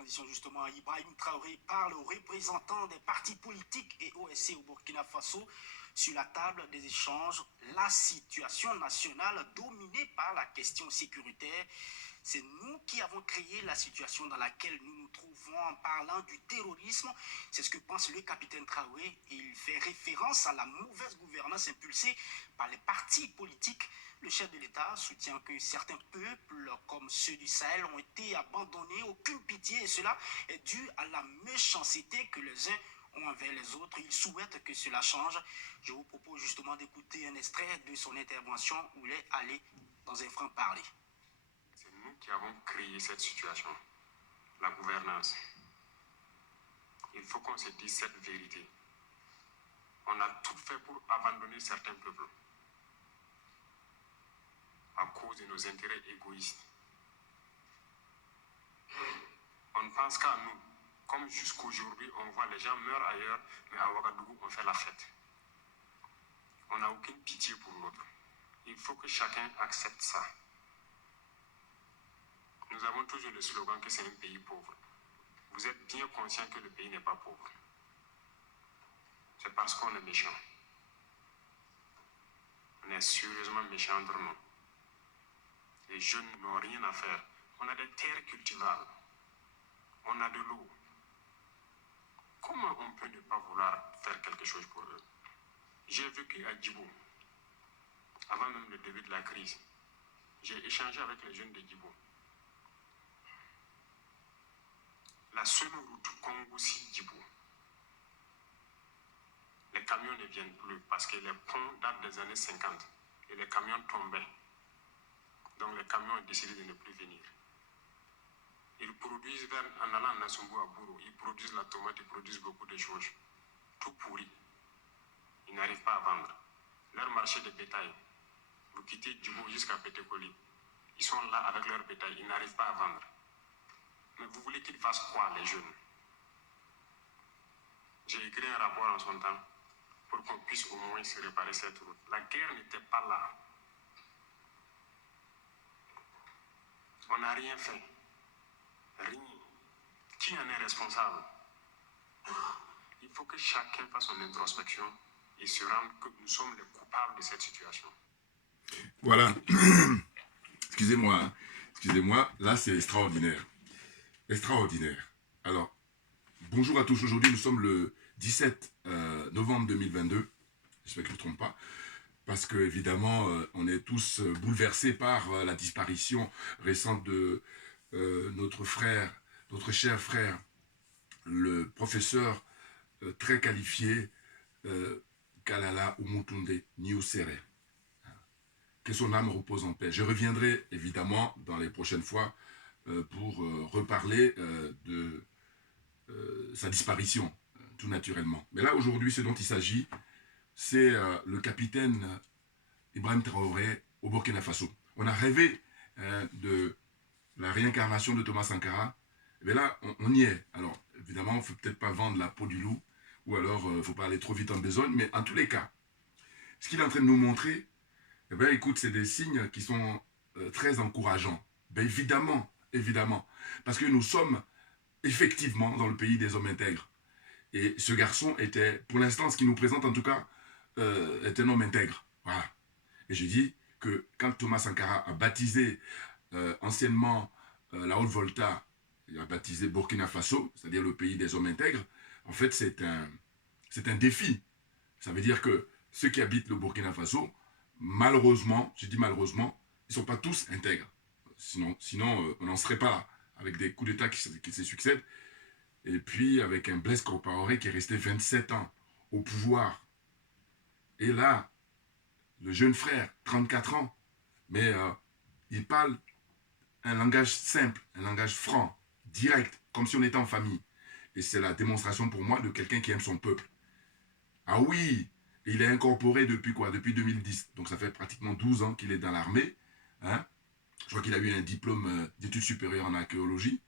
transition, justement, Ibrahim Traoré parle aux représentants des partis politiques et OSC au Burkina Faso sur la table des échanges. La situation nationale dominée par la question sécuritaire. C'est nous qui avons créé la situation dans laquelle nous nous trouvons en parlant du terrorisme. C'est ce que pense le capitaine Traoré. Il fait référence à la mauvaise gouvernance impulsée par les partis politiques. Le chef de l'État soutient que certains peuples, comme ceux du Sahel, ont été abandonnés, aucune pitié, et cela est dû à la méchanceté que les uns ont envers les autres. Il souhaite que cela change. Je vous propose justement d'écouter un extrait de son intervention où il est allé dans un franc-parler. C'est nous qui avons créé cette situation, la gouvernance. Il faut qu'on se dise cette vérité. On a tout fait pour abandonner certains peuples à cause de nos intérêts égoïstes. On ne pense qu'à nous. Comme jusqu'aujourd'hui, on voit les gens meurent ailleurs, mais à Ouagadougou, on fait la fête. On n'a aucune pitié pour l'autre. Il faut que chacun accepte ça. Nous avons toujours le slogan que c'est un pays pauvre. Vous êtes bien conscient que le pays n'est pas pauvre. C'est parce qu'on est méchant. On est sérieusement méchant entre nous. Les jeunes n'ont rien à faire. On a des terres cultivables. On a de l'eau. Comment on peut ne pas vouloir faire quelque chose pour eux? J'ai vécu à Djibou, avant même le début de la crise. J'ai échangé avec les jeunes de Djibou. La seule route Congo-Djibou, les camions ne viennent plus parce que les ponts datent des années 50 et les camions tombaient. Donc les camions ont décidé de ne plus venir. Ils produisent, en allant à Nassumbu à Bourou, ils produisent la tomate, ils produisent beaucoup de choses. Tout pourri. Ils n'arrivent pas à vendre. Leur marché de bétail, vous quittez Djibou jusqu'à Pétékoli. Ils sont là avec leur bétail, ils n'arrivent pas à vendre. Mais vous voulez qu'ils fassent quoi, les jeunes? J'ai écrit un rapport en son temps pour qu'on puisse au moins se réparer cette route. La guerre n'était pas là. On n'a rien fait. Rien. Qui en est responsable? Il faut que chacun fasse son introspection et se rende que nous sommes les coupables de cette situation. Voilà. Excusez-moi. Excusez-moi. Là, c'est extraordinaire. Extraordinaire. Alors, bonjour à tous. Aujourd'hui, nous sommes le 17 novembre 2022. J'espère que je ne me trompe pas. Parce que, évidemment, on est tous bouleversés par la disparition récente de notre frère, notre cher frère, le professeur très qualifié, Kalala Umutunde Niusere. Que son âme repose en paix. Je reviendrai, évidemment, dans les prochaines fois pour reparler de sa disparition, tout naturellement. Mais là, aujourd'hui, ce dont il s'agit, c'est le capitaine Ibrahim Traoré au Burkina Faso. On a rêvé de la réincarnation de Thomas Sankara. Mais là, on y est. Alors, évidemment, il ne faut peut-être pas vendre la peau du loup, ou alors il ne faut pas aller trop vite en besogne, mais en tous les cas, ce qu'il est en train de nous montrer, eh bien, écoute, c'est des signes qui sont très encourageants. Ben, évidemment, évidemment, parce que nous sommes effectivement dans le pays des hommes intègres. Et ce garçon était, pour l'instant, ce qu'il nous présente en tout cas, est un homme intègre. Voilà. Et je dis que quand Thomas Sankara a baptisé anciennement la Haute-Volta, il a baptisé Burkina Faso, c'est-à-dire le pays des hommes intègres, en fait, c'est un défi. Ça veut dire que ceux qui habitent le Burkina Faso, malheureusement, je dis malheureusement, ils ne sont pas tous intègres. Sinon on n'en serait pas là, avec des coups d'État qui se succèdent, et puis avec un Blaise Compaoré qui est resté 27 ans au pouvoir. Et là, le jeune frère, 34 ans, mais il parle un langage simple, un langage franc, direct, comme si on était en famille. Et c'est la démonstration pour moi de quelqu'un qui aime son peuple. Ah oui, il est incorporé depuis quoi? Depuis 2010. Donc ça fait pratiquement 12 ans qu'il est dans l'armée. Hein? Je crois qu'il a eu un diplôme d'études supérieures en archéologie.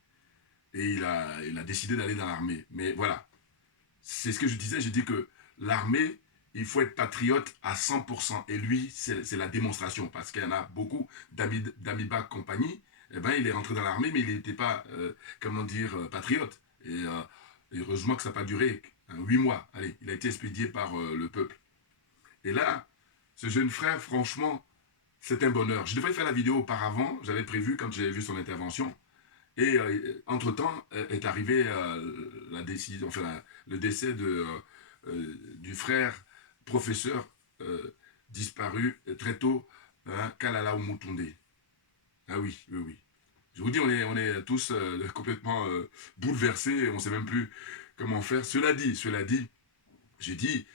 Et il a décidé d'aller dans l'armée. Mais voilà, c'est ce que je disais. J'ai dit que l'armée, il faut être patriote à 100%. Et lui, c'est la démonstration. Parce qu'il y en a beaucoup d'Amiba compagnie. eh ben, il est rentré dans l'armée, mais il n'était pas, comment dire, patriote. Et heureusement que ça n'a pas duré 8 mois. Allez, il a été expédié par le peuple. Et là, ce jeune frère, franchement, c'est un bonheur. Je devrais faire la vidéo auparavant, j'avais prévu quand j'avais vu son intervention. Et entre-temps est arrivé la décision, enfin, le décès du frère professeur disparu très tôt, hein, Kalala Oumutoundé. Ah oui, oui, oui. Je vous dis, on est tous complètement bouleversés, on ne sait même plus comment faire. Cela dit, j'ai dit,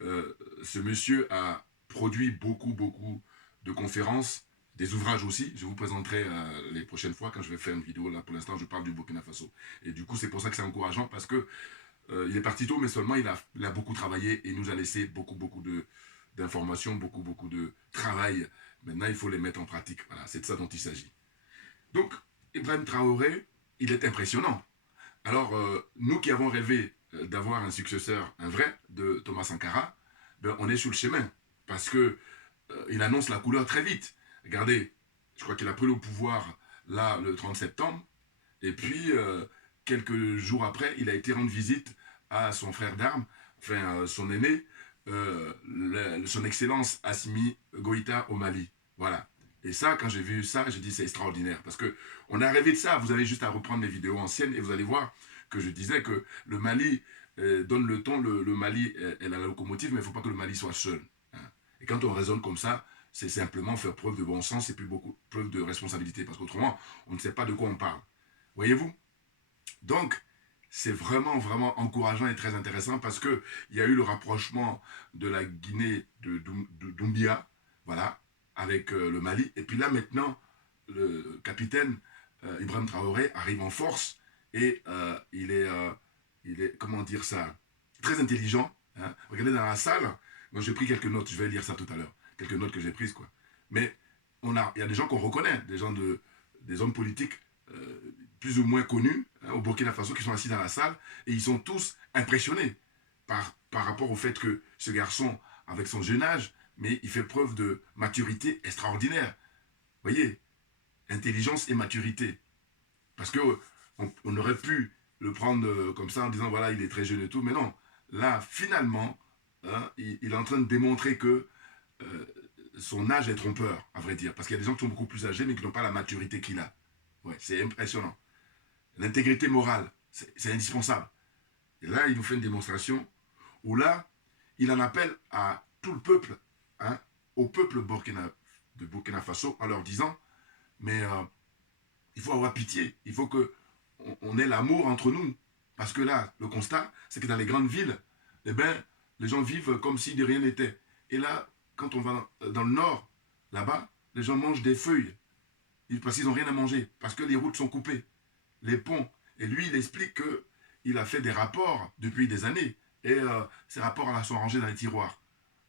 ce monsieur a produit beaucoup de conférences, des ouvrages aussi. Je vous présenterai les prochaines fois quand je vais faire une vidéo. Là, pour l'instant, je parle du Burkina Faso. Et du coup, c'est pour ça que c'est encourageant parce que il est parti tôt, mais seulement il a beaucoup travaillé et nous a laissé beaucoup d'informations, beaucoup de travail. Maintenant, il faut les mettre en pratique. Voilà, c'est de ça dont il s'agit. Donc, Ibrahim Traoré, il est impressionnant. Alors, nous qui avons rêvé d'avoir un successeur, un vrai, de Thomas Sankara, ben, on est sur le chemin. Parce que il annonce la couleur très vite. Regardez, je crois qu'il a pris le pouvoir là le 30 septembre. Et puis, quelques jours après, il a été rendre visite à son frère d'armes, enfin son aîné, son excellence Assimi Goïta au Mali. Voilà. Et ça, quand j'ai vu ça, j'ai dit c'est extraordinaire. Parce que on a rêvé de ça. Vous avez juste à reprendre mes vidéos anciennes et vous allez voir que je disais que le Mali donne le ton, le Mali est la locomotive, mais il ne faut pas que le Mali soit seul. Hein. Et quand on raisonne comme ça, c'est simplement faire preuve de bon sens et puis preuve de responsabilité. Parce qu'autrement, on ne sait pas de quoi on parle. Voyez-vous? Donc, c'est vraiment encourageant et très intéressant parce qu'il y a eu le rapprochement de la Guinée de Doumbia, voilà, avec le Mali. Et puis là, maintenant, le capitaine Ibrahim Traoré arrive en force et il est, comment dire ça, très intelligent. Hein. Regardez dans la salle, moi j'ai pris quelques notes, je vais lire ça tout à l'heure, quelques notes que j'ai prises, quoi. Mais il y a des gens qu'on reconnaît, des hommes politiques plus ou moins connus hein, au Burkina Faso qui sont assis dans la salle et ils sont tous impressionnés par rapport au fait que ce garçon, avec son jeune âge, mais il fait preuve de maturité extraordinaire. Vous voyez, intelligence et maturité. Parce que on aurait pu le prendre comme ça en disant voilà, il est très jeune et tout, mais non. Là, finalement, hein, il est en train de démontrer que son âge est trompeur, à vrai dire. Parce qu'il y a des gens qui sont beaucoup plus âgés, mais qui n'ont pas la maturité qu'il a. Ouais, c'est impressionnant. L'intégrité morale, c'est indispensable. Et là, il nous fait une démonstration où là, il en appelle à tout le peuple, hein, au peuple de Burkina Faso, en leur disant, mais il faut avoir pitié, il faut qu'on ait l'amour entre nous. Parce que là, le constat, c'est que dans les grandes villes, eh ben, les gens vivent comme si de rien n'était. Et là, quand on va dans le nord, là-bas, les gens mangent des feuilles. Parce qu'ils n'ont rien à manger, parce que les routes sont coupées, les ponts. Et lui, il explique qu'il a fait des rapports depuis des années. Et ces rapports là sont rangés dans les tiroirs.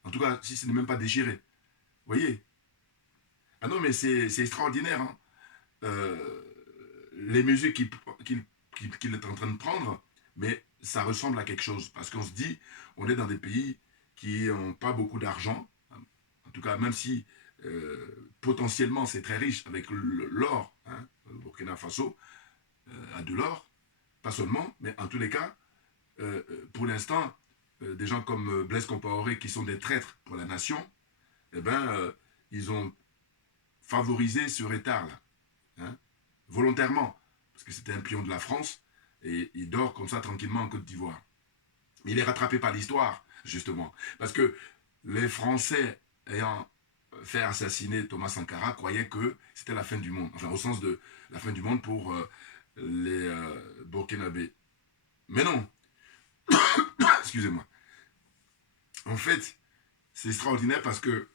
En tout cas, si ce n'est même pas déchiré. Vous voyez? Ah non, mais c'est extraordinaire. Hein. Les mesures qu'il est en train de prendre, mais ça ressemble à quelque chose. Parce qu'on se dit, on est dans des pays qui n'ont pas beaucoup d'argent. En tout cas, même si potentiellement c'est très riche avec l'or, hein, le Burkina Faso a de l'or, pas seulement, mais en tous les cas, pour l'instant, des gens comme Blaise Compaoré qui sont des traîtres pour la nation, eh ben, ils ont favorisé ce retard-là, hein, volontairement, parce que c'était un pion de la France, et il dort comme ça tranquillement en Côte d'Ivoire. Mais il est rattrapé par l'histoire, justement, parce que les Français ayant fait assassiner Thomas Sankara croyaient que c'était la fin du monde, enfin au sens de la fin du monde pour les Burkinabés. Mais non, excusez-moi. En fait, c'est extraordinaire parce que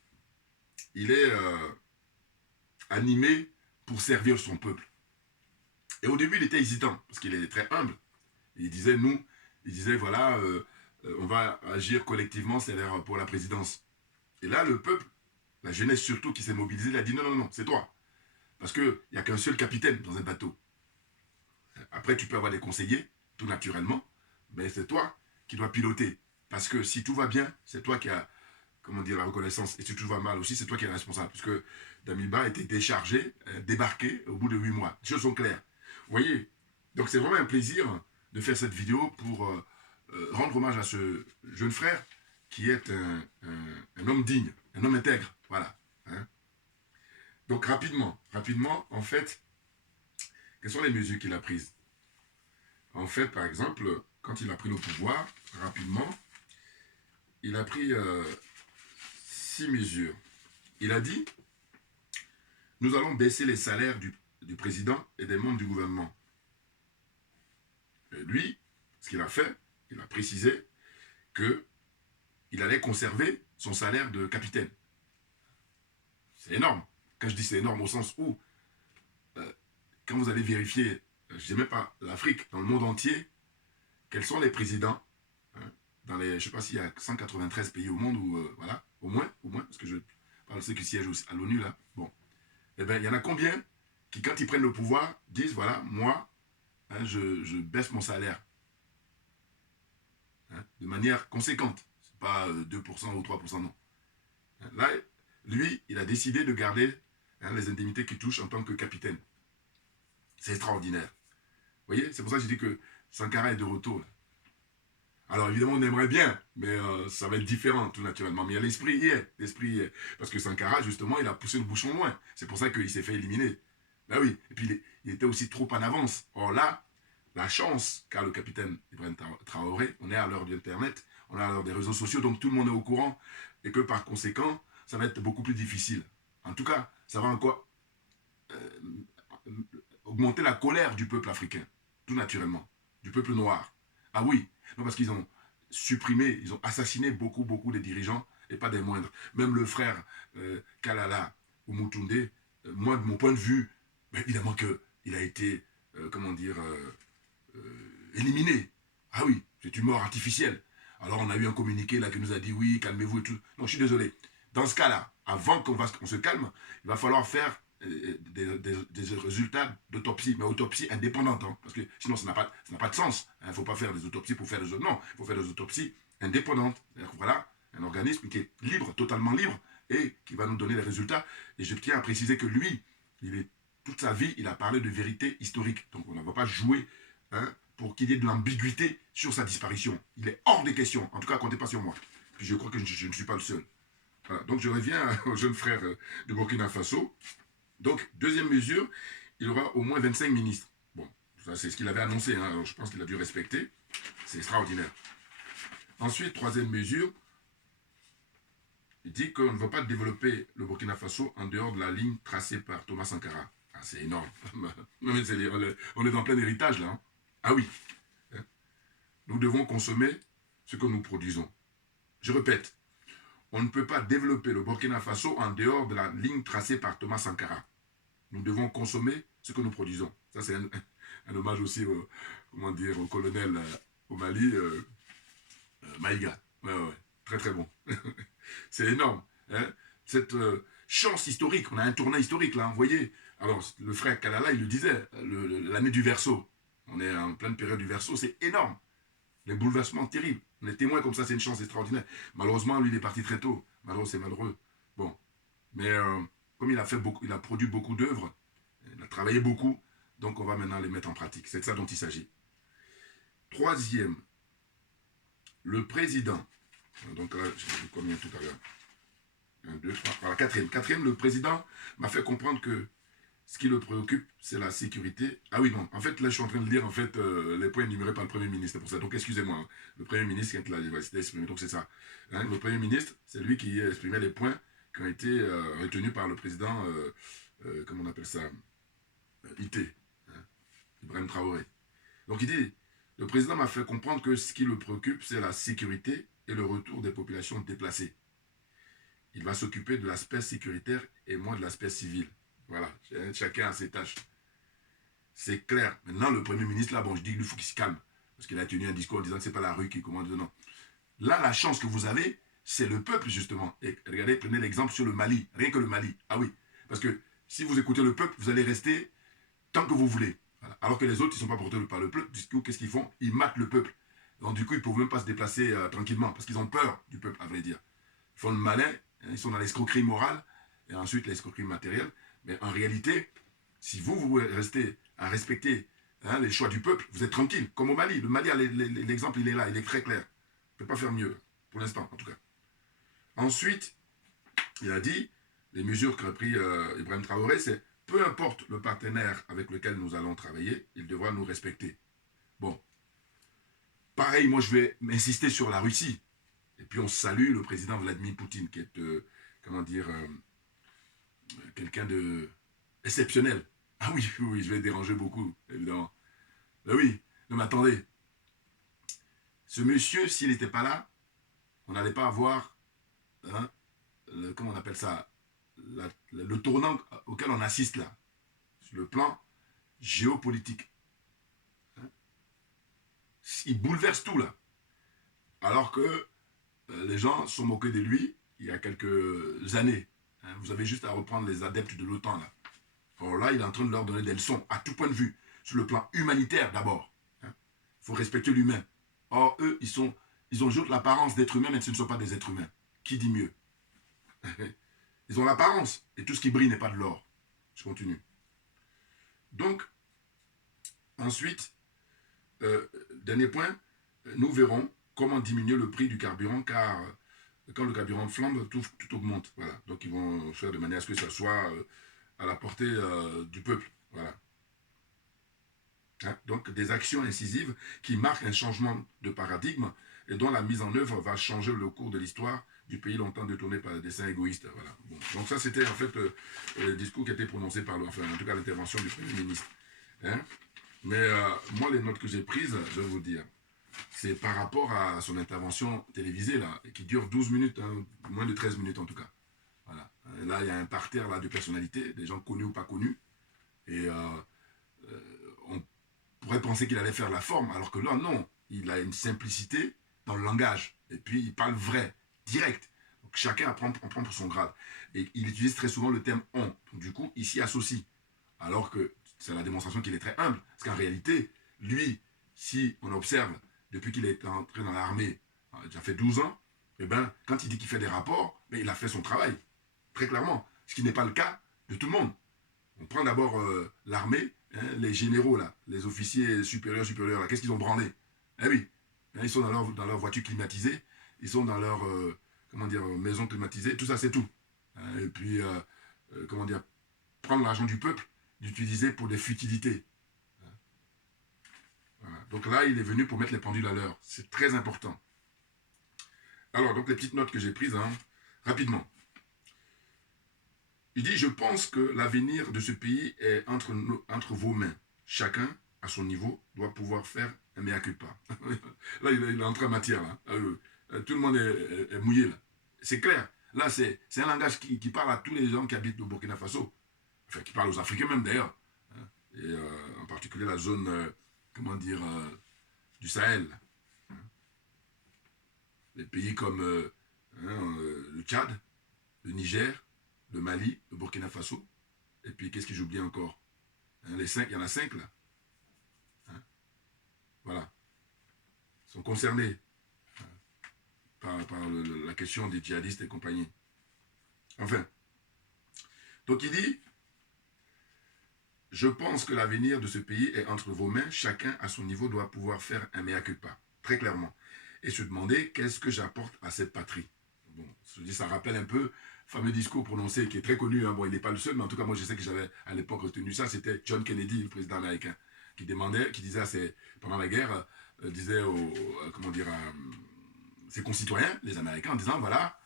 il est animé pour servir son peuple. Et au début, il était hésitant, parce qu'il est très humble. Il disait, voilà, on va agir collectivement, c'est-à-dire pour la présidence. Et là, le peuple, la jeunesse surtout qui s'est mobilisée, il a dit, non, c'est toi. Parce qu'il n'y a qu'un seul capitaine dans un bateau. Après, tu peux avoir des conseillers, tout naturellement, mais c'est toi qui dois piloter. Parce que si tout va bien, c'est toi qui as comment dire, la reconnaissance, et si tout va mal aussi, c'est toi qui es responsable, puisque Damiba a été déchargé, débarqué au bout de 8 mois. Les choses sont claires. Vous voyez? Donc c'est vraiment un plaisir de faire cette vidéo pour rendre hommage à ce jeune frère qui est un homme digne, un homme intègre. Voilà. Hein? Donc rapidement, en fait, quelles sont les mesures qu'il a prises? En fait, par exemple, quand il a pris le pouvoir, rapidement, il a pris 6 mesures. Il a dit, nous allons baisser les salaires du président et des membres du gouvernement. Et lui, ce qu'il a fait, il a précisé qu'il allait conserver son salaire de capitaine. C'est énorme. Quand je dis c'est énorme au sens où, quand vous allez vérifier, je ne sais même pas, l'Afrique, dans le monde entier, quels sont les présidents, hein, dans les, je ne sais pas s'il y a 193 pays au monde, ou voilà, au moins, parce que je parle de ceux qui siègent à l'ONU, là, bon. Eh bien, il y en a combien qui, quand ils prennent le pouvoir, disent, voilà, moi, hein, je baisse mon salaire, hein, de manière conséquente. C'est pas 2% ou 3%, non. Là, lui, il a décidé de garder les indemnités qu'il touche en tant que capitaine. C'est extraordinaire. Vous voyez, c'est pour ça que je dis que Sankara est de retour. Là. Alors évidemment, on aimerait bien, mais ça va être différent tout naturellement. Mais il y a l'esprit y est, Parce que Sankara, justement, il a poussé le bouchon loin. C'est pour ça qu'il s'est fait éliminer. Ben oui, et puis il était aussi trop en avance. Or là, la chance qu'a le capitaine Ibrahim Traoré, on est à l'heure d'Internet, on est à l'heure des réseaux sociaux, donc tout le monde est au courant, et que par conséquent, ça va être beaucoup plus difficile. En tout cas, ça va encore augmenter la colère du peuple africain, tout naturellement, du peuple noir. Ah oui, non, parce qu'ils ont supprimé, ils ont assassiné beaucoup des dirigeants, et pas des moindres. Même le frère Kalala ou Moutoundé, moi, de mon point de vue, évidemment qu'il a été, éliminé. Ah oui, c'est une mort artificielle. Alors on a eu un communiqué là qui nous a dit oui, calmez-vous et tout. Non, je suis désolé. Dans ce cas-là, avant qu'on se calme, il va falloir faire des résultats d'autopsie, mais autopsie indépendante, hein, parce que sinon ça n'a pas de sens. Il ne faut pas faire des autopsies pour faire des autopsies. Non, il faut faire des autopsies indépendantes. Voilà, un organisme qui est libre, totalement libre, et qui va nous donner les résultats. Et je tiens à préciser que lui, toute sa vie, il a parlé de vérité historique. Donc on ne va pas jouer pour qu'il y ait de l'ambiguïté sur sa disparition. Il est hors des questions. En tout cas, comptez pas sur moi. Puis je crois que je ne suis pas le seul. Voilà. Donc je reviens au jeune frère de Burkina Faso. Donc, deuxième mesure, il aura au moins 25 ministres. Bon, ça c'est ce qu'il avait annoncé, hein, alors je pense qu'il a dû respecter. C'est extraordinaire. Ensuite, troisième mesure, il dit qu'on ne va pas développer le Burkina Faso en dehors de la ligne tracée par Thomas Sankara. Ah, c'est énorme. On est dans plein héritage là. Hein. Ah oui. Nous devons consommer ce que nous produisons. Je répète, on ne peut pas développer le Burkina Faso en dehors de la ligne tracée par Thomas Sankara. Nous devons consommer ce que nous produisons. Ça, c'est un hommage aussi au colonel au Mali, Maïga. Ouais. Très, très bon. C'est énorme. Hein? Cette chance historique, on a un tournant historique, là, vous voyez. Alors, le frère Kalala, il le disait, l'année du Verseau. On est en pleine période du Verseau, c'est énorme. Les bouleversements terribles. On est témoins comme ça, c'est une chance extraordinaire. Malheureusement, lui, il est parti très tôt. Malheureux, c'est malheureux. Bon. Mais comme il a produit beaucoup d'œuvres, il a travaillé beaucoup, donc on va maintenant les mettre en pratique. C'est de ça dont il s'agit. Troisième, le président. Donc là, j'ai vu combien tout à l'heure? 1, 2, 3. Voilà, quatrième, le président m'a fait comprendre que ce qui le préoccupe, c'est la sécurité. Ah oui, non. En fait, là, je suis en train de lire les points énumérés par le Premier ministre. Pour ça. Donc, excusez-moi. Hein. Le Premier ministre, quand il a décidé d'exprimer, donc c'est ça. Hein, le Premier ministre, c'est lui qui exprimait les points qui ont été retenus par le président, comment on appelle ça, IT, hein, Ibrahim Traoré. Donc, il dit, le président m'a fait comprendre que ce qui le préoccupe, c'est la sécurité et le retour des populations déplacées. Il va s'occuper de l'aspect sécuritaire et moins de l'aspect civil. Voilà, chacun a ses tâches. C'est clair. Maintenant, le Premier ministre, là, bon, je dis, il faut qu'il se calme. Parce qu'il a tenu un discours en disant que ce n'est pas la rue qui commande. Non. Là, la chance que vous avez, c'est le peuple, justement. Et regardez, prenez l'exemple sur le Mali. Rien que le Mali. Ah oui. Parce que si vous écoutez le peuple, vous allez rester tant que vous voulez. Voilà. Alors que les autres, ils ne sont pas portés par le peuple. Du coup, qu'est-ce qu'ils font? Ils matent le peuple. Donc, du coup, ils ne peuvent même pas se déplacer tranquillement. Parce qu'ils ont peur du peuple, à vrai dire. font le malin, hein, ils sont dans l'escroquerie morale et ensuite l'escroquerie matérielle. Mais en réalité, si vous restez à respecter hein, les choix du peuple, vous êtes tranquille. Comme au Mali. Le Mali, l'exemple, il est là, il est très clair. On ne peut pas faire mieux, pour l'instant, en tout cas. Ensuite, il a dit, les mesures qu'a pris Ibrahim Traoré, c'est peu importe le partenaire avec lequel nous allons travailler, il devra nous respecter. Bon. Pareil, moi, je vais m'insister sur la Russie. Et puis, on salue le président Vladimir Poutine, qui est, comment dire, quelqu'un de exceptionnel. Ah oui, oui, je vais déranger beaucoup, évidemment. Ben oui, non mais attendez. Ce monsieur, s'il n'était pas là, on n'allait pas avoir, hein, comment on appelle ça, le tournant auquel on assiste là, sur le plan géopolitique. Hein? Il bouleverse tout là. Alors que les gens sont moqués de lui il y a quelques années. Hein? Vous avez juste à reprendre les adeptes de l'OTAN là. Alors là, il est en train de leur donner des leçons à tout point de vue, sur le plan humanitaire d'abord. Hein? Il faut respecter l'humain. Or, eux, ils ont juste l'apparence d'êtres humains, mais ce ne sont pas des êtres humains. Qui dit mieux? Ils ont l'apparence, et tout ce qui brille n'est pas de l'or. Je continue. Donc, ensuite, dernier point, nous verrons comment diminuer le prix du carburant, car quand le carburant flambe, tout augmente. Voilà. Donc, ils vont faire de manière à ce que ça soit à la portée du peuple. Voilà. Hein? Donc, des actions incisives qui marquent un changement de paradigme et dont la mise en œuvre va changer le cours de l'histoire du pays longtemps détourné par des desseins égoïstes. Voilà. Bon. Donc ça, c'était en fait le discours qui a été prononcé par, enfin, en tout cas, l'intervention du Premier ministre. Hein? Mais moi, les notes que j'ai prises, je vais vous dire, c'est par rapport à son intervention télévisée, là, qui dure 12 minutes, hein, moins de 13 minutes en tout cas. Voilà. Là, il y a un parterre là, de personnalités, des gens connus ou pas connus, et on pourrait penser qu'il allait faire la forme, alors que là, non. Il a une simplicité dans le langage, et puis il parle vrai, direct. Donc chacun en prend pour son grade. Et il utilise très souvent le terme « on ». Donc, du coup, il s'y associe. Alors que c'est la démonstration qu'il est très humble. Parce qu'en réalité, lui, si on observe, depuis qu'il est entré dans l'armée, il a fait 12 ans, et ben, quand il dit qu'il fait des rapports, ben, il a fait son travail, très clairement. Ce qui n'est pas le cas de tout le monde. On prend d'abord l'armée, hein, les généraux, là, les officiers supérieurs, là, qu'est-ce qu'ils ont branlé? Eh oui, hein, ils sont dans leur voiture climatisée, ils sont dans leur comment dire, maison climatisée, tout ça c'est tout. Hein, et puis, comment dire, prendre l'argent du peuple, d'utiliser pour des futilités. Hein. Voilà. Donc là, il est venu pour mettre les pendules à l'heure. C'est très important. Alors, donc les petites notes que j'ai prises, hein, rapidement. Il dit, je pense que l'avenir de ce pays est entre vos mains. Chacun, à son niveau, doit pouvoir faire un mea culpa. Là, il est entré en matière. Là. Tout le monde est mouillé. Là. C'est clair. Là, c'est un langage qui parle à tous les gens qui habitent au Burkina Faso. Enfin, qui parle aux Africains même, d'ailleurs. Hein. Et en particulier la zone, comment dire, du Sahel. Hein. Les pays comme le Tchad, le Niger, le Mali, le Burkina Faso. Et puis, qu'est-ce que j'oublie encore? Hein, les 5, il y en a 5 là. Hein? Voilà. Ils sont concernés par la question des djihadistes et compagnie. Enfin. Donc il dit, je pense que l'avenir de ce pays est entre vos mains. Chacun à son niveau doit pouvoir faire un mea culpa. Très clairement. Et se demander qu'est-ce que j'apporte à cette patrie. Bon, je dis, ça rappelle un peu le fameux discours prononcé qui est très connu. Hein. Bon, il n'est pas le seul, mais en tout cas, moi, je sais que j'avais à l'époque retenu ça. C'était John Kennedy, le président américain, qui disait pendant la guerre, disait comment dire, à ses concitoyens, les Américains, en disant, voilà,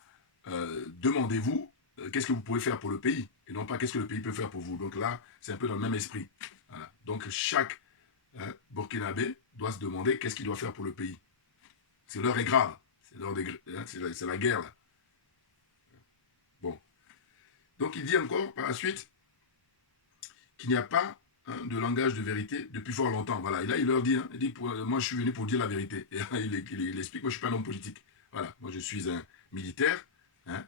demandez-vous qu'est-ce que vous pouvez faire pour le pays, et non pas qu'est-ce que le pays peut faire pour vous. Donc là, c'est un peu dans le même esprit. Voilà. Donc chaque Burkinabé doit se demander qu'est-ce qu'il doit faire pour le pays. C'est l'heure est grave. C'est la guerre, là. Bon. Donc, il dit encore, par la suite, qu'il n'y a pas de langage de vérité depuis fort longtemps. Voilà. Et là, il leur dit, hein, il dit moi, je suis venu pour dire la vérité. Et il explique, moi, je ne suis pas un homme politique. Voilà. Moi, je suis un militaire, hein,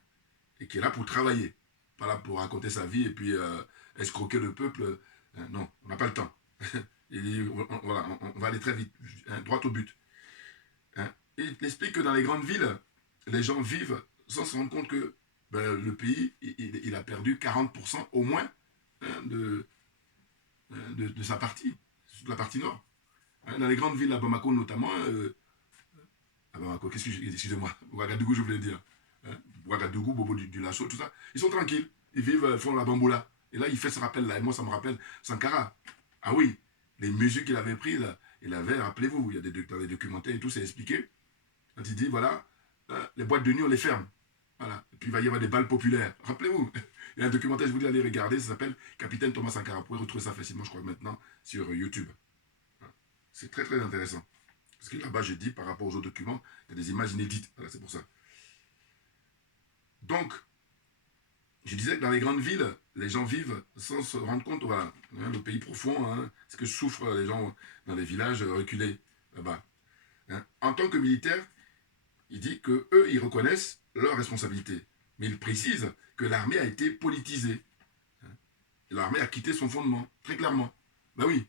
et qui est là pour travailler. Pas là pour raconter sa vie et puis escroquer le peuple. Non, on n'a pas le temps. Il dit, voilà, on va aller très vite, hein, droit au but. Hein. Et il explique que dans les grandes villes, les gens vivent sans se rendre compte que ben, le pays, il a perdu 40% au moins hein, de sa partie, de la partie nord. Hein, dans les grandes villes, à Bamako notamment, à Bamako, excusez-moi, Ouagadougou, je voulais dire. Hein, Ouagadougou, Bobo du Lasso, tout ça, ils sont tranquilles. Ils vivent, font la bamboula. Et là, il fait ce rappel-là. Et moi, ça me rappelle Sankara. Ah oui, les mesures qu'il avait prises, il avait, rappelez-vous, il y a dans les documentaires et tout, c'est expliqué. Quand il dit, voilà, les boîtes de nuit, on les ferme. Voilà. Et puis, il va y avoir des balles populaires. Rappelez-vous, il y a un documentaire, je vous dis, allez regarder, ça s'appelle Capitaine Thomas Sankara. Vous pouvez retrouver ça facilement, je crois, maintenant, sur YouTube. C'est très, très intéressant. Parce que là-bas, je dis, par rapport aux autres documents, il y a des images inédites. Voilà, c'est pour ça. Donc, je disais que dans les grandes villes, les gens vivent sans se rendre compte, voilà, hein, le pays profond, hein, ce que souffrent les gens dans les villages reculés là-bas. Hein. En tant que militaire, il dit que eux, ils reconnaissent leurs responsabilités, mais il précise que l'armée a été politisée. Hein. L'armée a quitté son fondement, très clairement. Ben oui,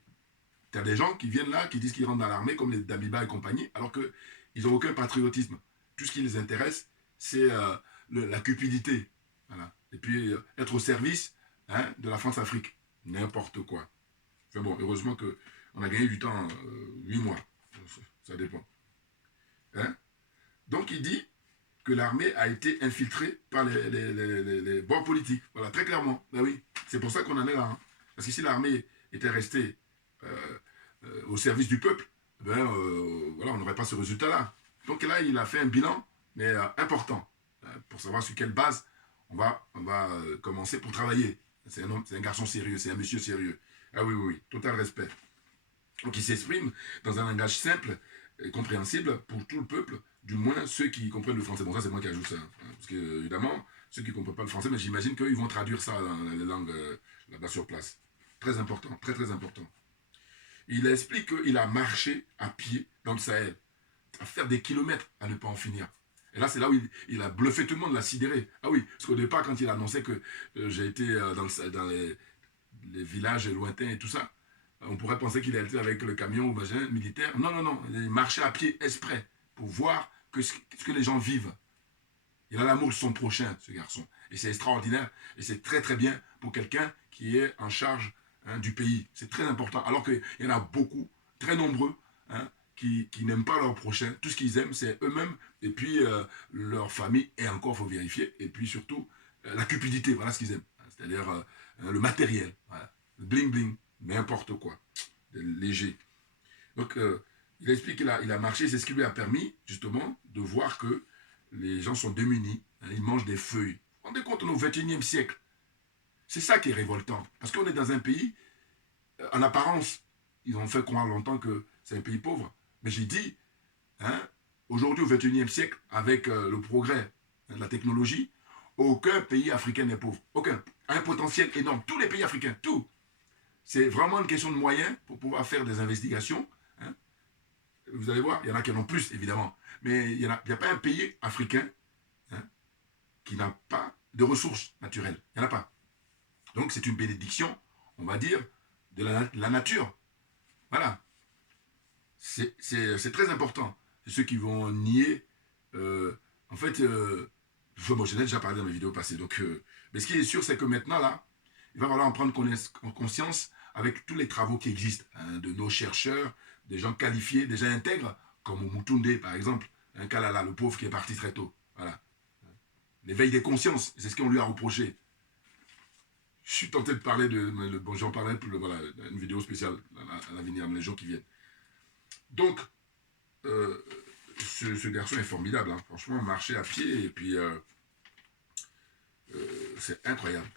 tu as des gens qui viennent là, qui disent qu'ils rentrent dans l'armée, comme les Dabiba et compagnie, alors qu'ils n'ont aucun patriotisme. Tout ce qui les intéresse, c'est la cupidité. Voilà. Et puis être au service hein, de la France-Afrique. N'importe quoi. Enfin bon, heureusement qu'on a gagné du temps, 8 mois. Ça dépend. Hein? Donc il dit que l'armée a été infiltrée par les bords politiques. Voilà, très clairement. Ben oui, c'est pour ça qu'on en est là. Hein. Parce que si l'armée était restée au service du peuple, ben voilà, on n'aurait pas ce résultat-là. Donc là, il a fait un bilan, mais important, pour savoir sur quelle base on va commencer pour travailler. C'est un garçon sérieux, c'est un monsieur sérieux. Ah oui, oui, oui, total respect. Donc il s'exprime dans un langage simple et compréhensible pour tout le peuple, du moins ceux qui comprennent le français. Bon, ça c'est moi qui ajoute ça. Hein, parce que, évidemment, ceux qui ne comprennent pas le français, mais j'imagine qu'ils vont traduire ça dans les langues là-bas sur place. Très important, très très important. Il explique qu'il a marché à pied dans le Sahel, à faire des kilomètres à ne pas en finir. Et là, c'est là où il a bluffé tout le monde, l'a sidéré. Ah oui, parce qu'au départ, quand il annonçait que j'ai été dans les villages lointains et tout ça, on pourrait penser qu'il a été avec le camion ou machin militaire. Non, non, non, il marchait à pied exprès pour voir ce que les gens vivent. Il a l'amour de son prochain, ce garçon. Et c'est extraordinaire. Et c'est très, très bien pour quelqu'un qui est en charge hein, du pays. C'est très important. Alors qu'il y en a beaucoup, très nombreux, hein, qui n'aiment pas leur prochain. Tout ce qu'ils aiment, c'est eux-mêmes, et puis leur famille, et encore, il faut vérifier, et puis surtout, la cupidité, voilà ce qu'ils aiment. C'est-à-dire le matériel, voilà. Le bling-bling, n'importe quoi, léger. Donc, il explique qu'il a marché, c'est ce qui lui a permis, justement, de voir que les gens sont démunis, hein, ils mangent des feuilles. Vous vous rendez compte, on est au XXIe siècle. C'est ça qui est révoltant, parce qu'on est dans un pays, en apparence, ils ont fait croire longtemps que c'est un pays pauvre, mais j'ai dit, hein, aujourd'hui au XXIe siècle, avec le progrès de la technologie, aucun pays africain n'est pauvre. Aucun. Un potentiel énorme. Tous les pays africains, tout. C'est vraiment une question de moyens pour pouvoir faire des investigations. Hein. Vous allez voir, il y en a qui en ont plus, évidemment. Mais il n'y a pas un pays africain hein, qui n'a pas de ressources naturelles. Il n'y en a pas. Donc c'est une bénédiction, on va dire, de la nature. Voilà. C'est très important. Ceux qui vont nier, en fait, bon, j'en ai déjà parlé dans mes vidéos passées. Donc, mais ce qui est sûr, c'est que maintenant, là, il va falloir en prendre conscience avec tous les travaux qui existent, hein, de nos chercheurs, des gens qualifiés, des gens intègres, comme Mutunde, par exemple, un Kalala, le pauvre qui est parti très tôt. Voilà. L'éveil des consciences, c'est ce qu'on lui a reproché. Je suis tenté de parler bon, j'en parlerai pour voilà, une vidéo spéciale à l'avenir, les jours qui viennent. Donc, ce garçon est formidable, hein. Franchement, marcher à pied, et puis c'est incroyable.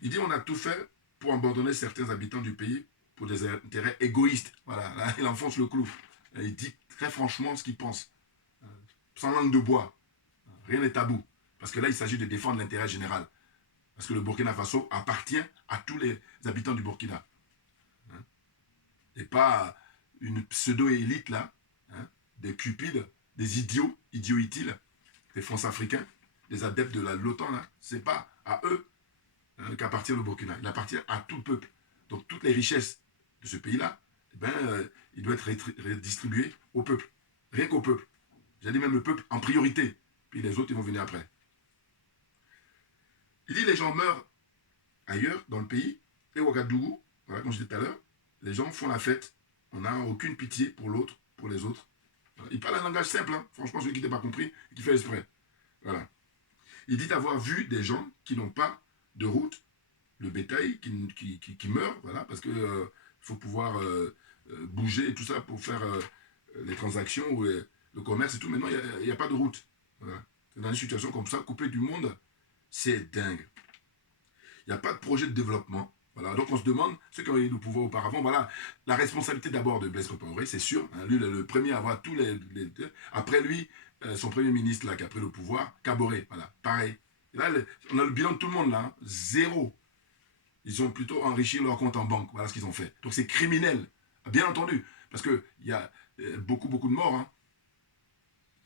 Il dit on a tout fait pour abandonner certains habitants du pays pour des intérêts égoïstes. Voilà, là, il enfonce le clou. Il dit très franchement ce qu'il pense. Sans langue de bois. Rien n'est tabou. Parce que là, il s'agit de défendre l'intérêt général. Parce que le Burkina Faso appartient à tous les habitants du Burkina. Hein? Et pas une pseudo-élite là, hein? Des cupides, des idiots utiles, des France-Africains, des adeptes de l'OTAN là. C'est pas à eux qu'appartient le Burkina. Il appartient à tout le peuple. Donc toutes les richesses de ce pays-là, il doit être redistribué au peuple. Rien qu'au peuple. J'ai dit même le peuple en priorité. puis les autres, ils vont venir après. Il dit les gens meurent ailleurs, dans le pays, et Ouagadougou, voilà, comme je disais tout à l'heure, les gens font la fête. On n'a aucune pitié pour l'autre, pour les autres. Voilà. Il parle un langage simple, hein. Franchement, celui qui n'a pas compris, qui fait exprès. Voilà. Il dit avoir vu des gens qui n'ont pas de route, le bétail qui meurt, voilà, parce que faut pouvoir bouger et tout ça pour faire les transactions ou le commerce et tout. Maintenant, il n'y a pas de route. Voilà. Dans une situation comme ça, coupé du monde, c'est dingue. Il n'y a pas de projet de développement. Voilà. Donc on se demande, ceux qui ont eu le pouvoir auparavant, voilà, la responsabilité d'abord de Blaise Compaoré, c'est sûr. Hein, lui, le premier à avoir tous les après lui, son premier ministre là, qui a pris le pouvoir, Kaboré, voilà, pareil. Là, on a le bilan de tout le monde là, hein, zéro. Ils ont plutôt enrichi leur compte en banque, voilà ce qu'ils ont fait. Donc c'est criminel, bien entendu, parce qu'il y a beaucoup de morts. Hein.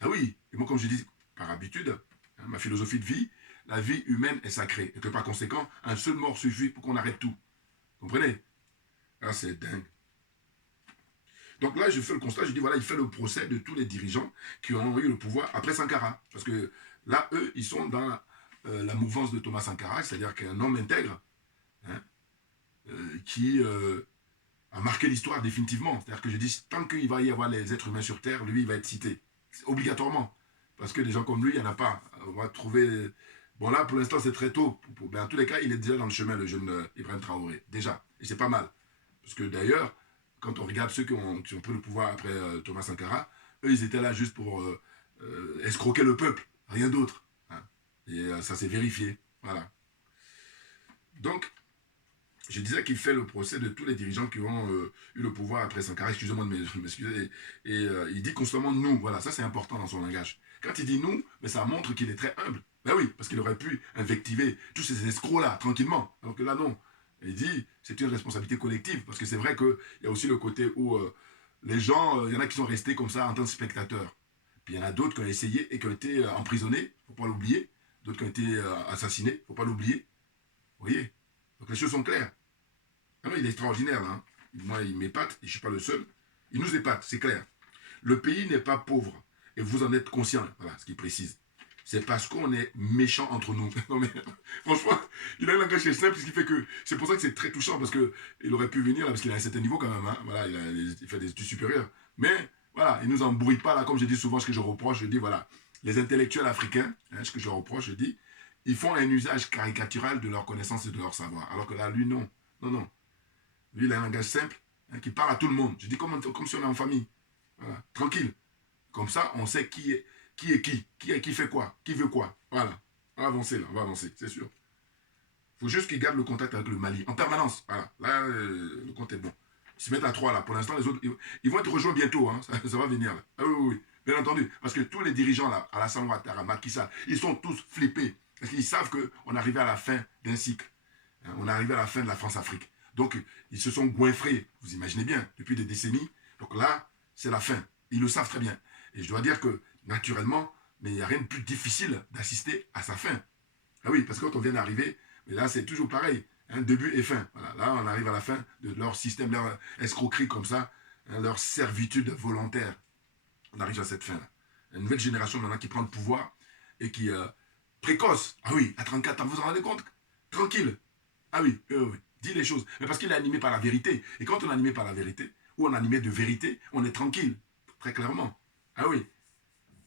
Ah oui, et moi comme je dis, par habitude, hein, ma philosophie de vie, la vie humaine est sacrée, et que par conséquent, un seul mort suffit pour qu'on arrête tout. Comprenez? Ah, c'est dingue. Donc là, je fais le constat, je dis voilà, il fait le procès de tous les dirigeants qui ont eu le pouvoir après Sankara. Parce que là, eux, ils sont dans la mouvance de Thomas Sankara, c'est-à-dire qu'un homme intègre, hein, qui a marqué l'histoire définitivement. C'est-à-dire que je dis, tant qu'il va y avoir les êtres humains sur Terre, lui, il va être cité. Obligatoirement. Parce que des gens comme lui, il n'y en a pas. On va trouver... Bon là, pour l'instant, c'est très tôt. Mais en tous les cas, il est déjà dans le chemin, le jeune Ibrahim Traoré. Déjà. Et c'est pas mal. Parce que d'ailleurs, quand on regarde ceux qui ont pris le pouvoir après Thomas Sankara, eux, ils étaient là juste pour escroquer le peuple. Rien d'autre. Hein. Et ça s'est vérifié. Voilà. Donc, je disais qu'il fait le procès de tous les dirigeants qui ont eu le pouvoir après Sankara. Excusez-moi de m'excuser. Et il dit constamment nous. Voilà, ça c'est important dans son langage. Quand il dit nous, mais ça montre qu'il est très humble. Ben oui, parce qu'il aurait pu invectiver tous ces escrocs-là, tranquillement. Alors que là, non. Il dit, c'est une responsabilité collective. Parce que c'est vrai qu'il y a aussi le côté où les gens, il y en a qui sont restés comme ça en tant que spectateurs. Puis il y en a d'autres qui ont essayé et qui ont été emprisonnés, il ne faut pas l'oublier. D'autres qui ont été assassinés, il ne faut pas l'oublier. Vous voyez? Donc les choses sont claires. Ah non, il est extraordinaire, là. Hein. Moi, il m'épate, et je ne suis pas le seul. Il nous épate, c'est clair. Le pays n'est pas pauvre, et vous en êtes conscient. Voilà ce qu'il précise. C'est parce qu'on est méchants entre nous. Non mais, franchement, il a un langage simple, ce qui fait que... C'est pour ça que c'est très touchant, parce qu'il aurait pu venir, là, parce qu'il a un certain niveau quand même. Hein. Voilà, il fait des études supérieures. Mais, voilà, il ne nous embrouille pas, là, comme je dis souvent, ce que je reproche, je dis, voilà, les intellectuels africains, hein, ce que je reproche, je dis, ils font un usage caricatural de leur connaissance et de leur savoir. Alors que là, lui, non. Non, non. Lui, il a un langage simple, hein, qui parle à tout le monde. Je dis comme si on est en famille. Voilà, tranquille. Comme ça, on sait qui est qui fait quoi, qui veut quoi. Voilà. On va avancer, là, on va avancer, c'est sûr. Il faut juste qu'ils gardent le contact avec le Mali, en permanence. Voilà. Là, le compte est bon. Ils se mettent à 3, là. Pour l'instant, les autres, ils vont être rejoints bientôt, hein. Ça va venir, là. Ah oui, oui, oui. Bien entendu. Parce que tous les dirigeants, là, Alassane Ouattara, Macky Sall, ils sont tous flippés. Parce qu'ils savent qu'on arrivait à la fin d'un cycle. Hein, on est arrivé à la fin de la France-Afrique. Donc, ils se sont goinfrés, vous imaginez bien, depuis des décennies. Donc là, c'est la fin. Ils le savent très bien. Et je dois dire que, naturellement, mais il n'y a rien de plus difficile d'assister à sa fin. Ah oui, parce que quand on vient d'arriver, mais là, c'est toujours pareil. Hein, début et fin. Voilà, là, on arrive à la fin de leur système, leur escroquerie comme ça, hein, leur servitude volontaire. On arrive à cette fin-là. Une nouvelle génération maintenant qui prend le pouvoir et qui... précoce. Ah oui, à 34 ans, vous vous en rendez compte? Tranquille. Ah oui, oui. Dit les choses. Mais parce qu'il est animé par la vérité. Et quand on est animé par la vérité, ou on est animé de vérité, on est tranquille. Très clairement. Ah oui.